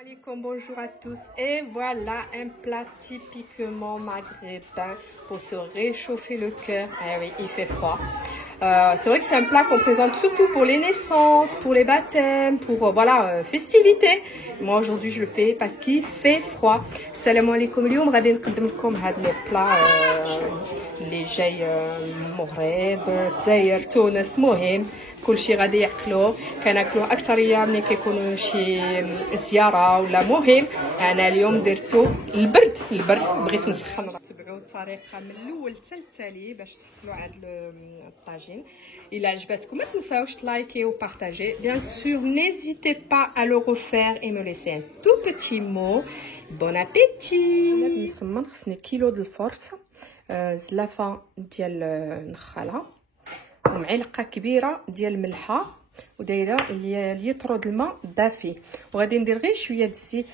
Alaikum, bonjour à tous, et voilà un plat typiquement maghrébin pour se réchauffer le cœur. Ah oui, il fait froid. C'est vrai que c'est un plat qu'on présente surtout pour les naissances, pour les baptêmes, pour festivités. Moi aujourd'hui je le fais parce qu'il fait froid. Salam alaikum, اليوم غادي نقدم لكم هاد لي بلا اللي جاي المغرب الجزائر تونس مهم كلشي غادي ياكلوه كناكلوه اكثريه ملي كيكونوا شي زياره ولا مهم. انا اليوم درتو البرد بغيت نسخن. تبعوا الطريقه من الاول حتى التالي باش تحصلوا على الطاجين. الا عجبتكم ما تنساوش تلايكي وبارطاجي. Bien sûr, n'hésitez pas à le refaire et me laisser un tout petit mot. Bon appétit. نسمن خصني كيلو د الفرص زلافه ديال النخاله ومعلقه كبيره ديال الملحه ودايره لتر د الماء دافي وغادي ندير غير شويه د الزيت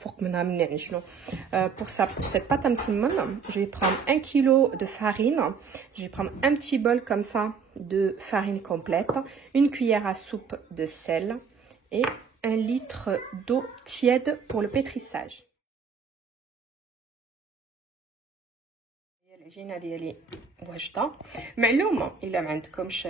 فوق منها من نعجنو. pour cette pâte à مسمن je vais prendre 1 kg de farine. Je vais prendre un petit bol comme ça de farine complète, une cuillère à soupe de sel et 1 litre d'eau tiède pour le pétrissage. العجينه ديالي واجده معلومه الا ما عندكمش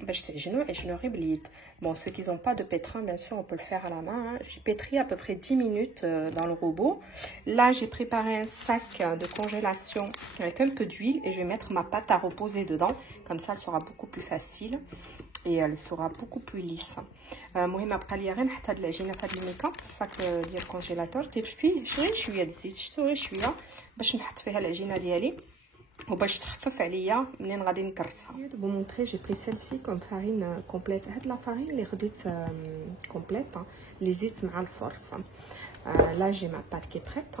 باش تعجنوا عجنوا غير باليد. Bon, ceux qui n'ont pas de pétrin, bien sûr, on peut le faire à la main. Hein. J'ai pétri à peu près 10 minutes dans le robot. Là, j'ai préparé un sac de congélation avec un peu d'huile et je vais mettre ma pâte à reposer dedans. Comme ça, elle sera beaucoup plus facile et elle sera beaucoup plus lisse. المهم بقى لي غير نحط هاد العجينه في هاد الميكا الساك ديال الكونجيلاتور. درت فيه شويه الزيت شتو غير شويه باش نحط فيها العجينه ديالي وباش تخفف عليا منين غادي نكرسها. De vous montrer, j'ai pris celle-ci comme farine complète. هاد la farine اللي خديت complète اللي زدت مع الفرص. Là j'ai ma pâte qui est prête.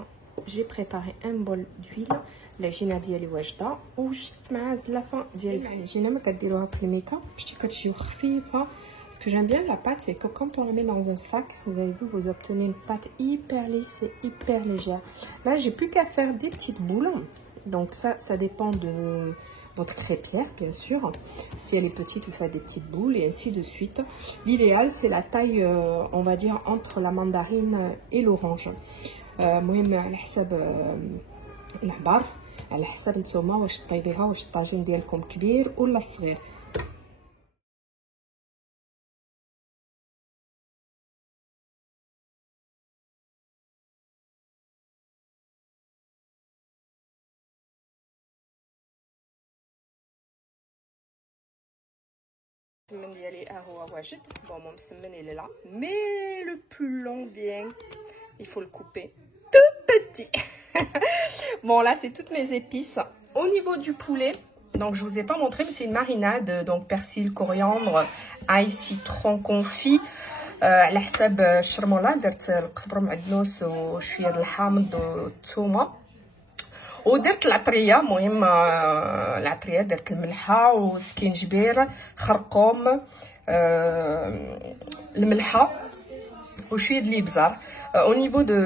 J'ai préparé un bol d'huile. العجينه ديالي واجده وجدت معها زلافه ديال العجينه ما كديروها في الميكا باش كتجيو خفيفه. Ce que j'aime bien de la pâte, c'est que quand on la met dans un sac, vous avez vu, vous obtenez une pâte hyper lisse et hyper légère. Là, j'ai plus qu'à faire des petites boules. Donc ça dépend de votre crêpière, bien sûr. Si elle est petite, vous faites des petites boules et ainsi de suite. L'idéal, c'est la taille, on va dire, entre la mandarine et l'orange. المهم على حسب العبار، على حسب نتوما واش طيبيها واش الطاجين ديالكم كبير ولا صغير. المسمن ديالي هو واجد. Bon, mon مسمن il est là, mais le plus long vient. Il faut le couper tout petit. Bon, là c'est toutes mes épices. Au niveau du poulet, donc je vous ai pas montré, mais c'est une marinade, donc persil, coriandre, ail, citron confit. على حساب الشرموله درت القزبر معدنوس وشويه د الحامض والثومه ودرت العطريه. مهم العطريه درت الملحه وسكينجبير خرقوم الملحه وشويه د الابزار. Au niveau de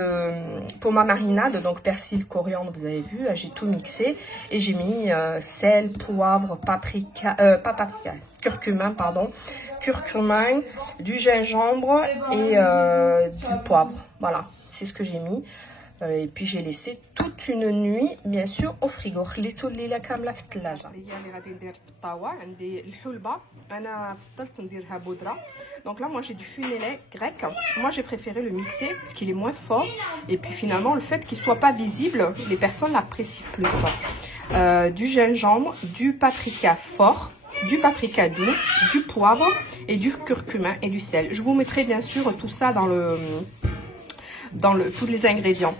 pour ma marinade, donc persil, coriandre, vous avez vu, j'ai tout mixé et j'ai mis sel, poivre, curcumin, pardon, curcumin, du gingembre et du poivre. Voilà, c'est ce que j'ai mis. Et puis j'ai laissé toute une nuit bien sûr au frigo. خليته الليله كامله في الثلاجه. هي اللي غادي ندير في الطاوه عندي الحلبه انا فضلت نديرها بودره. Donc là moi j'ai du funélé grec. Moi j'ai préféré le mixer parce qu'il est moins fort et puis finalement le fait qu'il soit pas visible, les personnes l'apprécient plus. Du gingembre, du paprika fort, du paprika doux, du poivre et du curcumin et du sel. Je vous mettrai bien sûr tout ça dans tous les ingrédients.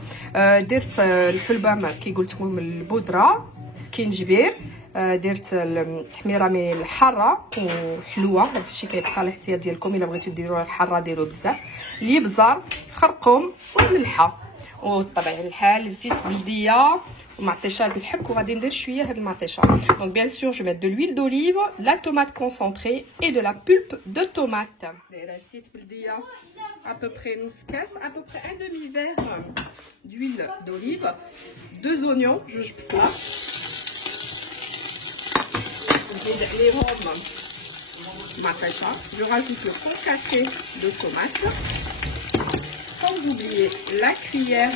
درت الحلبة كي قلت لكم البودرة سكينجبير. درت التحميره من الحاره وحلوه. هذا الشيء كيبقى الاختيار ديالكم، الا بغيتو ديروها الحاره ديروا بزاف. الابزار خرقوم والملحه وطبعا الحال الزيت بلديه ومعطيشه د الحك وغادي ندير شويه هاد المعطيشه. Donc bien sûr je vais mettre de l'huile d'olive, la tomate concentrée et de la pulpe de tomate. دايره زيت بلديه à peu près نص كاس, à peu près un demi-verre d'huile d'olive, 2 oignons جوج بصله نزيد عليهم معطيشه. Je rajoute le fond café de tomate sans oublier la cuillère,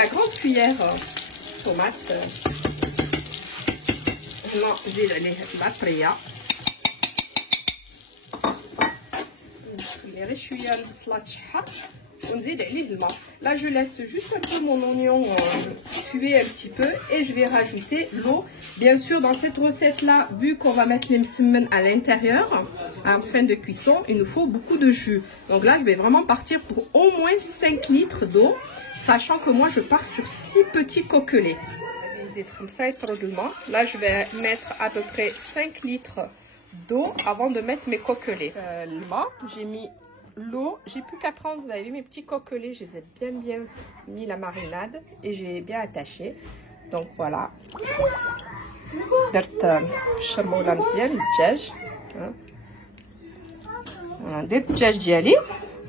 la grande cuillère tomate. نزيد عليه البطريه نخلي غير شويه البصله تشحر ونزيد عليه الماء. Là je laisse juste un peu mon oignon cuire un petit peu et je vais rajouter l'eau. Bien sûr dans cette recette là, vu qu'on va mettre les msemen à l'intérieur en fin de cuisson, il nous faut beaucoup de jus. Donc là je vais vraiment partir pour au moins 5 litres d'eau, sachant que moi je pars sur 6 petits coquelets. Là je vais mettre à peu près 5 litres d'eau avant de mettre mes coquelets. J'ai mis l'eau, j'ai plus qu'à prendre, vous avez vu mes petits coquelets, je les ai bien mis la marinade et j'ai bien attaché. Donc voilà. درت الشرموله مزيان الدجاج. درت الدجاج ديالي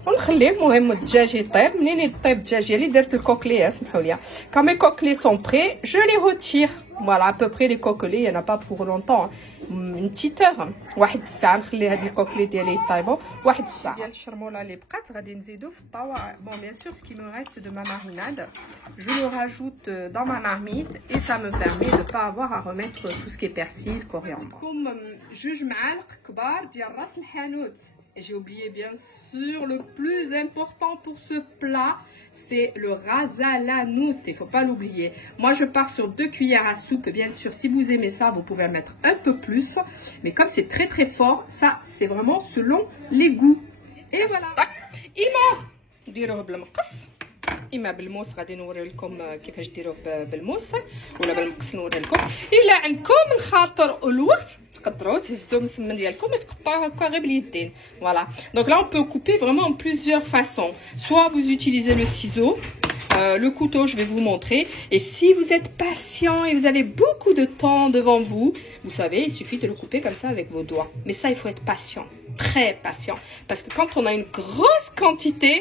ونخليه المهم الدجاج يطيب. منين يطيب الدجاج ديالي درت الكوكلي سمحوا لي. Quand mes coquelets sont prêts, je les retire. Voilà, à peu près les coquelets, il n'y en a pas pour longtemps. Une petite heure. واحد الساعة نخلي هاد الكوكلي ديالي يطيبوا واحد الساعة. ديال الشرموله اللي بقات غادي نزيدو في الطاوة. Bon, bien sûr, ce qui me reste de ma marinade, je le rajoute dans ma marmite et ça me permet de ne pas avoir à remettre tout ce qui est persil, coriandre. Comme جوج معالق كبار ديال راس الحانوت. Et j'ai oublié bien sûr le plus important pour ce plat, c'est le razalanout. Il ne faut pas l'oublier. Moi, je pars sur 2 cuillères à soupe. Bien sûr, si vous aimez ça, vous pouvez en mettre un peu plus. Mais comme c'est très fort, ça, c'est vraiment selon les goûts. Et voilà. إما نديروه بالمقص إما بالموس. غادي نوري لكم كيفاش ديروه بالموس ولا بالمقص نوري لكم. إلا عندكم الخاطر والوقت تقدروا تهزوا المسمن ديالكم وتقطعوه هكا غير باليدين. Voilà. Donc là on peut couper vraiment en plusieurs façons. Soit vous utilisez le ciseau, le couteau, je vais vous montrer. Et si vous êtes patient et vous avez beaucoup de temps devant vous, vous savez, il suffit de le couper comme ça avec vos doigts. Mais ça, il faut être patient, très patient, parce que quand on a une grosse quantité,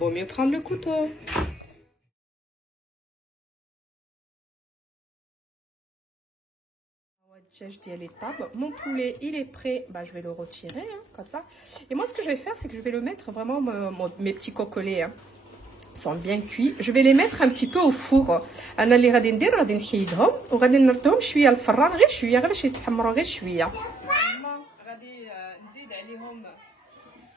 vaut mieux prendre le couteau. Mon poulet il est prêt, bah, je vais le retirer hein, comme ça. Et moi ce que je vais faire, c'est que je vais le mettre vraiment mes petits coquelets hein, sont bien cuits. Je vais les mettre un petit peu au four. انا اللي غادي ندير غادي نحيدهم وغادي نردهم شويه الفران غير شويه غير باش يتحمروا غير شويه. غادي نزيد عليهم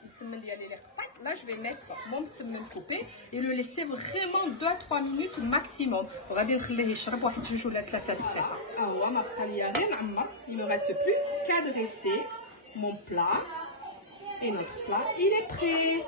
المسمن ديالي اللي قطعت. Là je vais mettre mon مسمن coupé et le laisser vraiment 2-3 minutes maximum. وغادي نخليه يشرب واحد 2 ولا 3 دقائق. هو ما بقى ليا غير نعمر. Il me reste plus qu'à dresser mon plat et notre plat il est prêt.